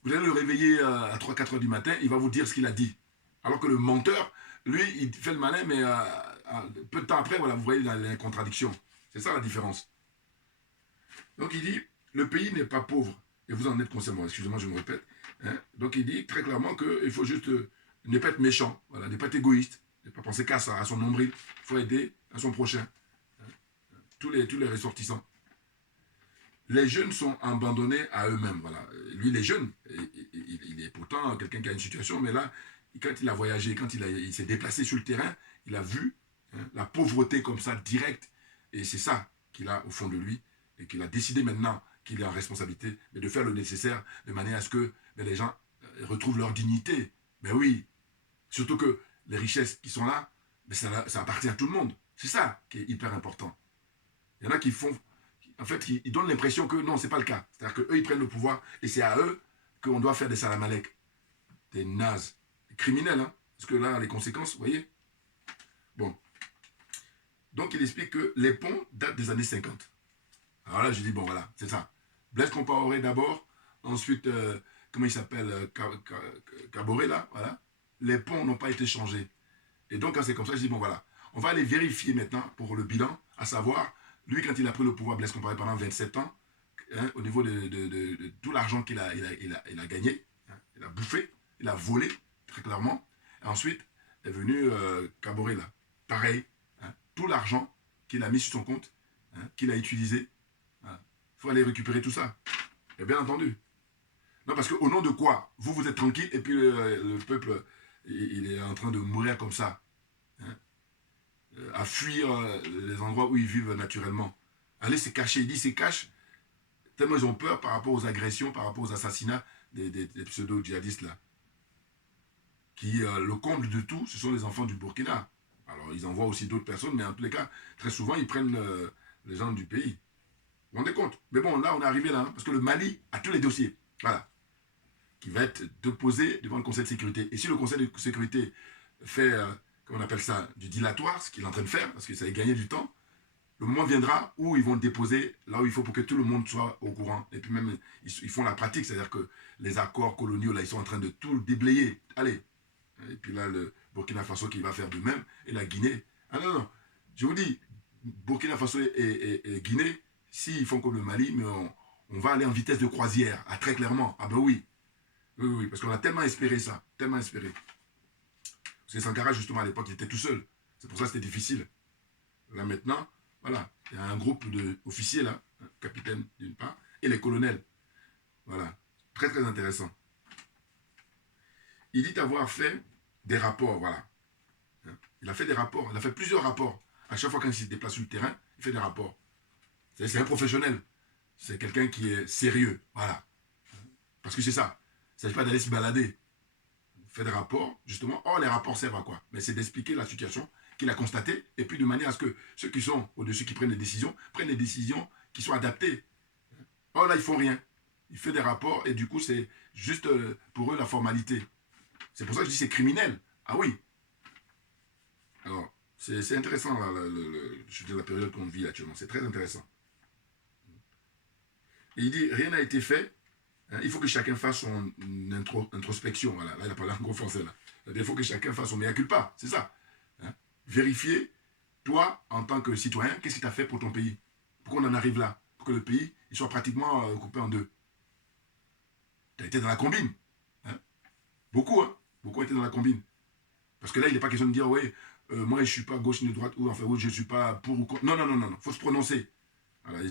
Vous allez le réveiller à 3-4 heures du matin, il va vous dire ce qu'il a dit. Alors que le menteur, lui, il fait le malin, mais peu de temps après, voilà, vous voyez les contradictions. C'est ça la différence. Donc il dit, le pays n'est pas pauvre. Et vous en êtes conscient. Excusez-moi, je me répète. Hein. Donc il dit très clairement qu'il faut juste ne pas être méchant, voilà, ne pas être égoïste. Ne pas penser qu'à ça, à son nombril. Il faut aider à son prochain. Tous les ressortissants. Les jeunes sont abandonnés à eux-mêmes. Voilà. Lui, les jeunes, il est pourtant quelqu'un qui a une situation, mais là, quand il a voyagé, quand il s'est déplacé sur le terrain, il a vu la pauvreté comme ça, directe. Et c'est ça qu'il a au fond de lui. Et qu'il a décidé maintenant qu'il est en responsabilité, mais de faire le nécessaire de manière à ce que les gens retrouvent leur dignité. Mais oui, surtout que les richesses qui sont là, mais ça appartient à tout le monde. C'est ça qui est hyper important. Il y en a qui font... En fait, ils donnent l'impression que non, ce n'est pas le cas. C'est-à-dire qu'eux, ils prennent le pouvoir et c'est à eux qu'on doit faire des salam alek. Des nazes. Des criminels, hein. Parce que là, les conséquences, vous voyez. Bon. Donc, il explique que les ponts datent des années 50. Alors là, je dis, bon, voilà, c'est ça. Blaise Compaoré d'abord, ensuite, comment il s'appelle, Caboret, là, voilà. Les ponts n'ont pas été changés. Et donc, quand c'est comme ça, je dis, bon, voilà, on va aller vérifier maintenant pour le bilan, à savoir, lui, quand il a pris le pouvoir, Blaise Compaoré, pendant 27 ans, hein, au niveau de tout l'argent qu'il a, il a gagné, hein, il a bouffé, il a volé, très clairement. Et ensuite, est venu Caboret, là. Pareil, hein, tout l'argent qu'il a mis sur son compte, hein, qu'il a utilisé, il faut aller récupérer tout ça. Et bien entendu. Non, parce qu'au nom de quoi? Vous êtes tranquille et puis le peuple, il est en train de mourir comme ça. Hein, à fuir les endroits où ils vivent naturellement. Allez se cacher. Il dit se cachent tellement ils ont peur par rapport aux agressions, par rapport aux assassinats des pseudo-djihadistes là. Qui, le comble de tout, ce sont les enfants du Burkina. Alors, ils envoient aussi d'autres personnes, mais en tous les cas, très souvent, ils prennent les gens du pays. Vous vous rendez compte? Mais bon, là, on est arrivé là, hein, parce que le Mali a tous les dossiers. Voilà. Qui va être déposé devant le Conseil de sécurité. Et si le Conseil de sécurité fait, comment on appelle ça, du dilatoire, ce qu'il est en train de faire, parce que ça va gagner du temps, le moment viendra où ils vont le déposer là où il faut pour que tout le monde soit au courant. Et puis même, ils font la pratique, c'est-à-dire que les accords coloniaux, là, ils sont en train de tout déblayer. Allez. Et puis là, le Burkina Faso qui va faire de même, et la Guinée. Ah non, non, je vous dis, Burkina Faso et Guinée, s'ils font comme le Mali, mais on va aller en vitesse de croisière, ah, très clairement. Ah ben oui, oui, oui, parce qu'on a tellement espéré ça, tellement espéré. Parce que Sankara, justement, à l'époque, il était tout seul. C'est pour ça que c'était difficile. Là, maintenant, voilà, il y a un groupe d'officiers, là, capitaine d'une part, et les colonels. Voilà, très, très intéressant. Il dit avoir fait des rapports, voilà. Il a fait des rapports, il a fait plusieurs rapports. À chaque fois qu'il se déplace sur le terrain, il fait des rapports. C'est un professionnel. C'est quelqu'un qui est sérieux, voilà. Parce que c'est ça. Il ne s'agit pas d'aller se balader. Il fait des rapports, justement. Or, les rapports servent à quoi? Mais c'est d'expliquer la situation qu'il a constatée, et puis de manière à ce que ceux qui sont au-dessus, qui prennent des décisions qui sont adaptées. Or, là, ils ne font rien. Il fait des rapports, et du coup, c'est juste pour eux la formalité. C'est pour ça que je dis c'est criminel. Ah oui. Alors, c'est intéressant, là, je veux dire, la période qu'on vit actuellement. C'est très intéressant. Et il dit, rien n'a été fait. Hein, il faut que chacun fasse son introspection. Voilà. Là, il a parlé en gros français. Là. Il faut que chacun fasse son mea culpa. C'est ça. Hein. Vérifier, toi, en tant que citoyen, qu'est-ce que tu as fait pour ton pays? Pourquoi on en arrive là? Pour que le pays il soit pratiquement coupé en deux. Tu as été dans la combine. Hein. Beaucoup, hein. Beaucoup étaient dans la combine. Parce que là, il n'est pas question de dire, oui, moi, je ne suis pas gauche ni droite, ou enfin, oui, je ne suis pas pour ou contre. Non, non, non, non, il faut se prononcer.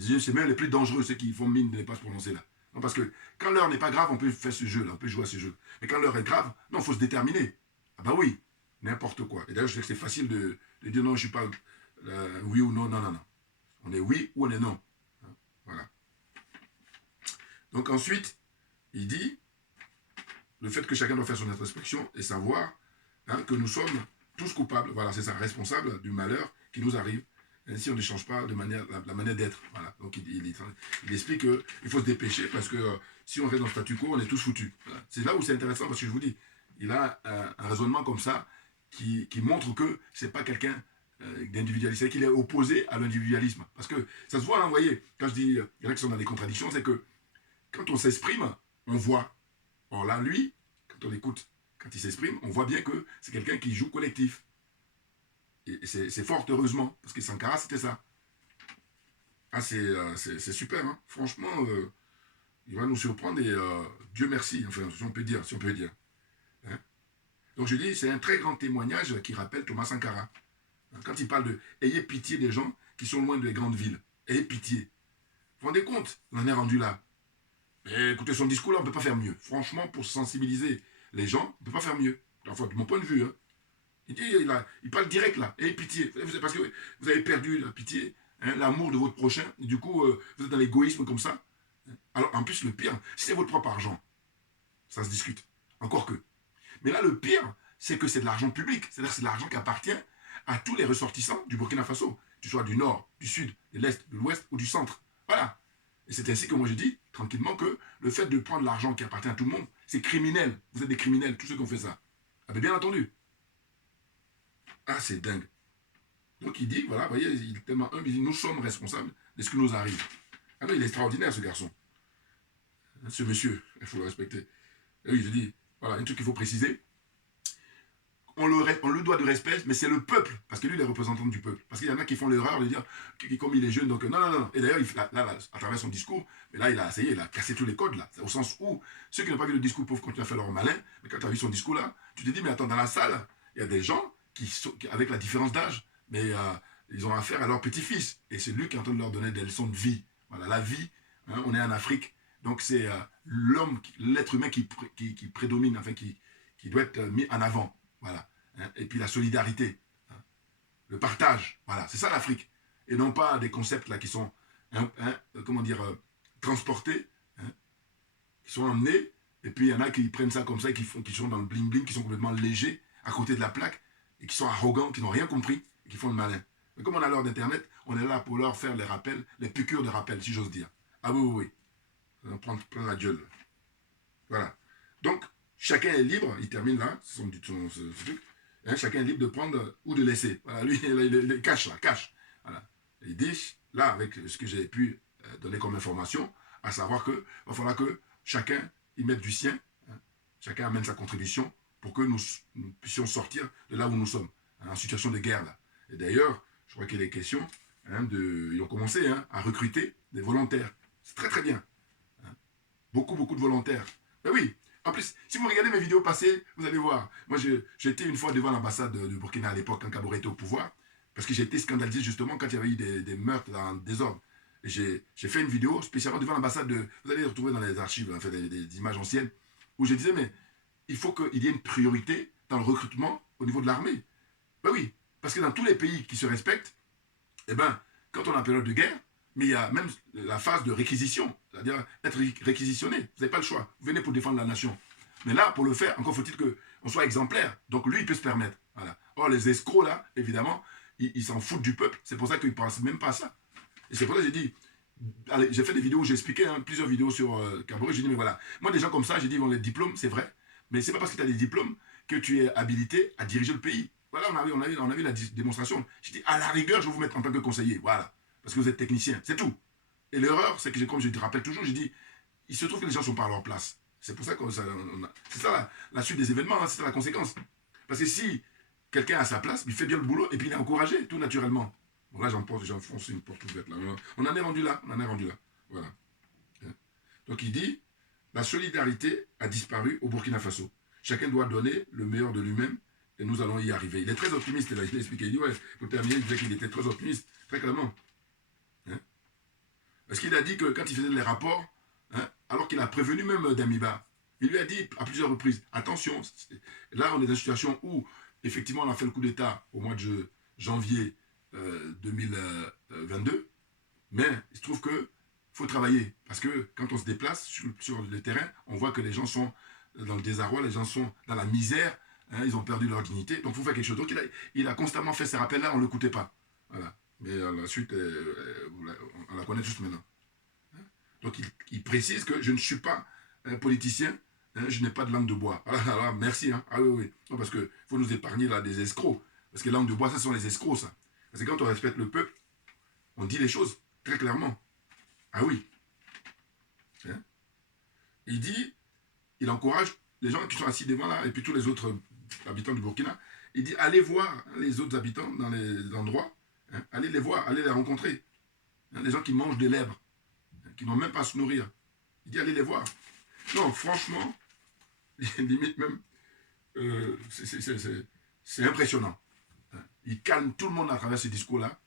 C'est même les plus dangereux, ceux qui font mine de ne pas se prononcer là. Non, parce que quand l'heure n'est pas grave, on peut faire ce jeu-là, on peut jouer à ce jeu. Mais quand l'heure est grave, non, il faut se déterminer. Ah bah oui, n'importe quoi. Et d'ailleurs, je sais que c'est facile de dire non, je ne suis pas oui ou non, non, non, non. On est oui ou on est non. Voilà. Donc ensuite, il dit, le fait que chacun doit faire son introspection et savoir que nous sommes tous coupables, voilà, c'est ça, responsables du malheur qui nous arrive, si on ne change pas de manière, la manière d'être. Voilà. Donc il explique qu'il faut se dépêcher parce que si on reste dans le statu quo, on est tous foutus. Voilà. C'est là où c'est intéressant parce que je vous dis, il a un raisonnement comme ça qui montre que ce n'est pas quelqu'un d'individualiste, c'est qu'il est opposé à l'individualisme. Parce que ça se voit, hein, vous voyez, quand je dis, il y en a qui sont dans des contradictions, c'est que quand on s'exprime, on voit. Or là, lui, quand on l'écoute, quand il s'exprime, on voit bien que c'est quelqu'un qui joue collectif. Et c'est fort heureusement, parce que Sankara, c'était ça. Ah, c'est super, hein. Franchement, il va nous surprendre et Dieu merci, enfin, si on peut dire. Hein? Donc je dis, c'est un très grand témoignage qui rappelle Thomas Sankara. Quand il parle de « ayez pitié des gens qui sont loin des grandes villes ». Ayez pitié. Vous vous rendez compte? On en est rendu là. Et écoutez, son discours là, on ne peut pas faire mieux. Franchement, pour sensibiliser les gens, on ne peut pas faire mieux. Enfin, de mon point de vue, hein. Il parle direct là, ayez pitié. Parce que vous avez perdu la pitié, hein, l'amour de votre prochain, et du coup, vous êtes dans l'égoïsme comme ça. Alors, en plus, le pire, si c'est votre propre argent, ça se discute. Encore que. Mais là, le pire, c'est que c'est de l'argent public. C'est-à-dire que c'est de l'argent qui appartient à tous les ressortissants du Burkina Faso, que tu sois du nord, du sud, de l'est, de l'ouest ou du centre. Voilà. Et c'est ainsi que moi je dis, tranquillement, que le fait de prendre l'argent qui appartient à tout le monde, c'est criminel. Vous êtes des criminels, tous ceux qui ont fait ça. Ah ben bien entendu. Ah, c'est dingue. Donc il dit, voilà, vous voyez, il est tellement humble, il dit, nous sommes responsables de ce qui nous arrive. Ah non, il est extraordinaire, ce garçon. Ce monsieur, il faut le respecter. Et oui, je dis, voilà, un truc qu'il faut préciser. On le doit de respect, mais c'est le peuple, parce que lui, il est représentant du peuple. Parce qu'il y en a qui font l'erreur de dire, comme il est jeune, donc non, non, non. Et d'ailleurs, là, à travers son discours, mais là, il a cassé tous les codes, là. Au sens où, ceux qui n'ont pas vu le discours peuvent continuer à faire leur malin, mais quand tu as vu son discours, là, tu te dis, mais attends, dans la salle, il y a des gens avec la différence d'âge, mais ils ont affaire à leur petit-fils. Et c'est lui qui est en train de leur donner des leçons de vie. Voilà, la vie, hein, on est en Afrique, donc c'est l'homme, l'être humain qui prédomine, enfin, qui doit être mis en avant. Voilà. Hein, et puis la solidarité, hein, le partage, voilà, c'est ça l'Afrique. Et non pas des concepts là qui sont, comment dire, transportés, hein, qui sont emmenés, et puis il y en a qui prennent ça comme ça, et qui sont dans le bling-bling, qui sont complètement légers, à côté de la plaque, et qui sont arrogants, qui n'ont rien compris, et qui font le malin. Mais comme on a l'heure d'Internet, on est là pour leur faire les rappels, les piqûres de rappel, si j'ose dire. Ah oui, oui, oui. On va prendre plein la gueule. Voilà. Donc, chacun est libre, il termine là, ce truc, hein, chacun est libre de prendre ou de laisser. Voilà, lui, il cache là, cache. Voilà. Il dit, là, avec ce que j'ai pu donner comme information, à savoir qu'il va falloir que chacun y mette du sien, hein, chacun amène sa contribution pour que nous puissions sortir de là où nous sommes, hein, en situation de guerre là. Et d'ailleurs, je crois qu'il est question, hein, ils ont commencé hein, à recruter des volontaires. C'est très très bien. Hein. Beaucoup, beaucoup de volontaires. Ben oui. En plus, si vous regardez mes vidéos passées, vous allez voir. Moi, j'étais une fois devant l'ambassade de Burkina à l'époque, quand Kaboré était au pouvoir, parce que j'ai été scandalisé justement quand il y avait eu des meurtres dans le désordre. Et j'ai fait une vidéo spécialement devant l'ambassade de... Vous allez les retrouver dans les archives, en fait, des images anciennes, où je disais, mais il faut qu'il y ait une priorité dans le recrutement au niveau de l'armée. Ben oui, parce que dans tous les pays qui se respectent, eh ben, quand on est en période de guerre, mais il y a même la phase de réquisition, c'est-à-dire être réquisitionné. Vous n'avez pas le choix. Vous venez pour défendre la nation. Mais là, pour le faire, encore faut-il qu'on soit exemplaire. Donc lui, il peut se permettre. Voilà. Or, les escrocs, là, évidemment, ils s'en foutent du peuple. C'est pour ça qu'ils ne pensent même pas à ça. Et c'est pour ça que j'ai dit, allez, j'ai fait des vidéos où j'ai expliqué, hein, plusieurs vidéos sur Kaboré. J'ai dit, mais voilà, moi, des gens comme ça, j'ai dit, bon, les diplômes, c'est vrai. Mais c'est pas parce que tu as des diplômes que tu es habilité à diriger le pays. Voilà, on a vu la démonstration. J'ai dit, à la rigueur, je vais vous mettre en tant que conseiller. Voilà. Parce que vous êtes technicien, c'est tout. Et l'erreur, c'est que, comme je te rappelle toujours, j'ai dit, il se trouve que les gens ne sont pas à leur place. C'est pour ça que c'est ça la suite des événements, hein, c'est ça la conséquence. Parce que si quelqu'un est à sa place, il fait bien le boulot et puis il est encouragé, tout naturellement. Bon là, j'enfonce une porte ouverte là. On en est rendu là, Voilà. Donc il dit, la solidarité a disparu au Burkina Faso. Chacun doit donner le meilleur de lui-même et nous allons y arriver. Il est très optimiste, là, il l'a expliqué. Il dit, ouais, pour terminer, il disait qu'il était très optimiste, très clairement. Parce qu'il a dit que quand il faisait les rapports, hein, alors qu'il a prévenu même Damiba, il lui a dit à plusieurs reprises, attention, là on est dans une situation où effectivement on a fait le coup d'État au mois de janvier 2022, mais il se trouve qu'il faut travailler, parce que quand on se déplace sur le terrain, on voit que les gens sont dans le désarroi, les gens sont dans la misère, hein, ils ont perdu leur dignité, donc il faut faire quelque chose. Donc il a constamment fait ces rappels-là, on ne l'écoutait pas. Voilà. Mais la suite, on la connaît tous maintenant. Donc il précise que je ne suis pas un politicien, hein, je n'ai pas de langue de bois. Alors, merci. Hein. Ah oui, oui. Non, parce qu'il faut nous épargner là des escrocs. Parce que langue de bois, ça, ce sont les escrocs, ça. Parce que quand on respecte le peuple, on dit les choses très clairement. Ah oui. Hein? Il dit, il encourage les gens qui sont assis devant là, et puis tous les autres habitants du Burkina, il dit, allez voir les autres habitants dans les endroits, hein, allez les voir, allez les rencontrer. Hein, les gens qui mangent des lèvres, hein, qui n'ont même pas à se nourrir. Il dit, allez les voir. Non, franchement, limite même, c'est impressionnant. Il calme tout le monde à travers ce discours-là.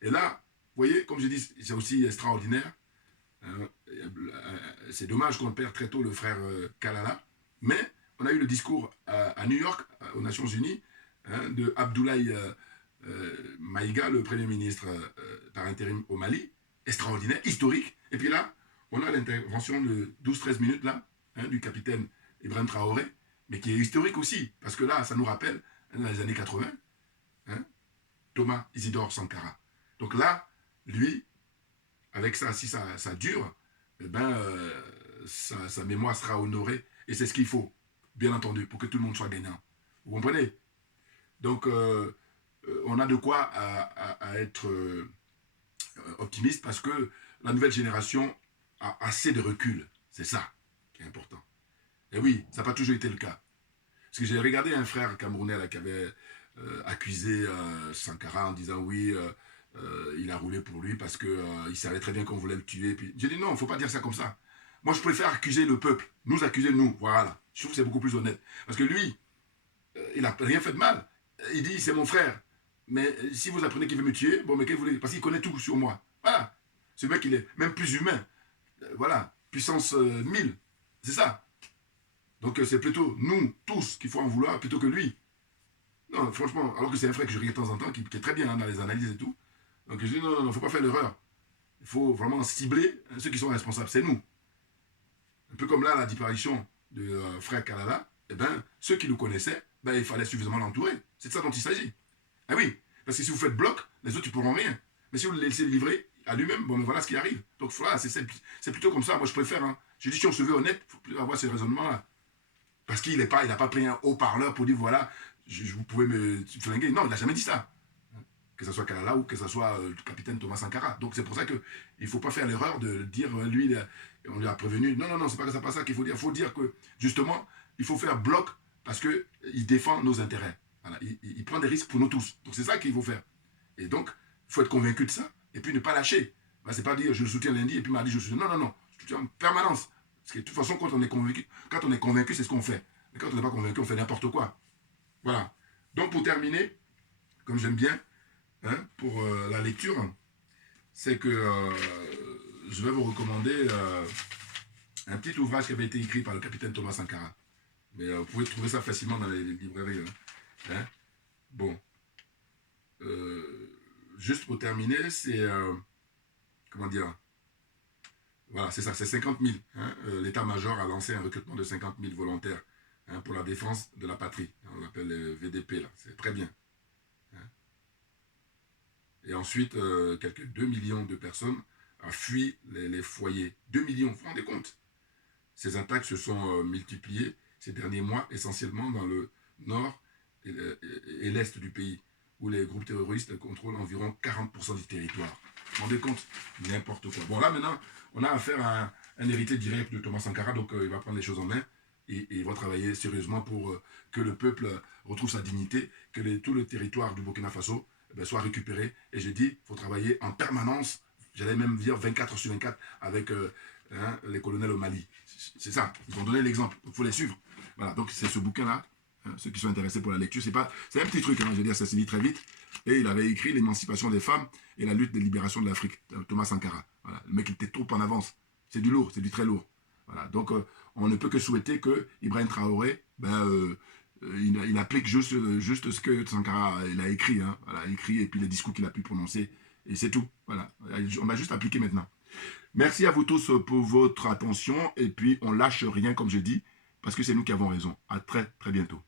Et là, vous voyez, comme je dis, c'est aussi extraordinaire. C'est dommage qu'on perd très tôt le frère Kalala. Mais on a eu le discours à New York, aux Nations Unies, hein, de Abdoulaye Maïga, le Premier ministre par intérim au Mali. Extraordinaire, historique. Et puis là, on a l'intervention de 12-13 minutes là, hein, du capitaine Ibrahim Traoré, mais qui est historique aussi, parce que là, ça nous rappelle, hein, dans les années 80, hein, Thomas Isidore Sankara. Donc là, lui, avec ça, si ça dure, eh ben, sa mémoire sera honorée. Et c'est ce qu'il faut, bien entendu, pour que tout le monde soit gagnant. Vous comprenez? Donc, on a de quoi à être optimiste parce que la nouvelle génération a assez de recul. C'est ça qui est important. Et oui, ça n'a pas toujours été le cas. Parce que j'ai regardé un frère camerounais là, qui avait accusé Sankara en disant oui, il a roulé pour lui parce qu'il savait très bien qu'on voulait le tuer. Puis j'ai dit non, il ne faut pas dire ça comme ça. Moi, je préfère accuser le peuple, nous accuser nous. Voilà. Je trouve que c'est beaucoup plus honnête. Parce que lui, il n'a rien fait de mal. Il dit c'est mon frère. Mais si vous apprenez qu'il veut me tuer, bon, mais qu'est-ce que vous voulez? Parce qu'il connaît tout sur moi. Voilà. Ce mec, il est même plus humain. Voilà. Puissance 1000. C'est ça. Donc c'est plutôt nous, tous, qu'il faut en vouloir plutôt que lui. Non, franchement, alors que c'est un frère que je regarde de temps en temps, qui est très bien hein, dans les analyses et tout. Donc je dis non, il ne faut pas faire l'erreur. Il faut vraiment cibler ceux qui sont responsables. C'est nous. Un peu comme là, la disparition de frère Kalala, eh ben, ceux qui le connaissaient, ben, il fallait suffisamment l'entourer. C'est de ça dont il s'agit. Ah oui, parce que si vous faites bloc, les autres, ils pourront rien. Mais si vous le laissez livrer à lui-même, bon, mais voilà ce qui arrive. Donc voilà, c'est plutôt comme ça. Moi, je préfère. Hein. Je dis, si on se veut honnête, il faut avoir ce raisonnement-là. Parce qu'il n'a pas pris un haut-parleur pour dire, voilà, vous pouvez me flinguer. Non, il n'a jamais dit ça. Que ce soit Kalala ou que ce soit le capitaine Thomas Sankara. Donc c'est pour ça qu'il ne faut pas faire l'erreur de dire, lui, on lui a prévenu. Non, non, non, c'est pas ça qu'il faut dire. Il faut dire que, justement, il faut faire bloc parce qu'il défend nos intérêts. Voilà, il prend des risques pour nous tous. Donc c'est ça qu'il faut faire. Et donc, il faut être convaincu de ça et puis ne pas lâcher. C'est pas dire je le soutiens lundi et puis mardi je le soutiens. Non, non, non. Je soutiens en permanence. Parce que de toute façon, quand on est convaincu, c'est ce qu'on fait. Mais quand on n'est pas convaincu, on fait n'importe quoi. Voilà. Donc pour terminer, comme j'aime bien, hein, pour la lecture, c'est que je vais vous recommander un petit ouvrage qui avait été écrit par le capitaine Thomas Sankara. Mais vous pouvez trouver ça facilement dans les librairies. Hein. Bon. Juste pour terminer, c'est... comment dire? Voilà, c'est ça, c'est 50 000. Hein. L'état-major a lancé un recrutement de 50 000 volontaires hein, pour la défense de la patrie. On l'appelle VDP, là. C'est très bien. Hein. Et ensuite, quelques 2 millions de personnes ont fui les foyers. 2 millions, vous vous rendez compte? Ces attaques se sont multipliées ces derniers mois, essentiellement dans le nord et l'est du pays, où les groupes terroristes contrôlent environ 40% du territoire. Vous vous rendez compte? N'importe quoi. Bon, là, maintenant, on a affaire à un héritier direct de Thomas Sankara, donc il va prendre les choses en main et il va travailler sérieusement pour que le peuple retrouve sa dignité, que tout le territoire du Burkina Faso soit récupéré. Et j'ai dit, il faut travailler en permanence, j'allais même dire 24 sur 24 avec les colonels au Mali. C'est ça, ils ont donné l'exemple, il faut les suivre. Voilà, donc c'est ce bouquin-là, hein, ceux qui sont intéressés pour la lecture, c'est un petit truc, hein, je veux dire, ça se lit très vite. Et il avait écrit l'émancipation des femmes et la lutte de libération de l'Afrique, Thomas Sankara. Voilà. Le mec il était trop en avance. C'est du lourd, c'est du très lourd. Voilà. Donc on ne peut que souhaiter que Ibrahim Traoré, il applique juste ce que Sankara il a écrit. Hein. Voilà, écrit et puis les discours qu'il a pu prononcer. Et c'est tout. Voilà. On va juste appliquer maintenant. Merci à vous tous pour votre attention. Et puis on lâche rien comme je dis, parce que c'est nous qui avons raison. À très très bientôt.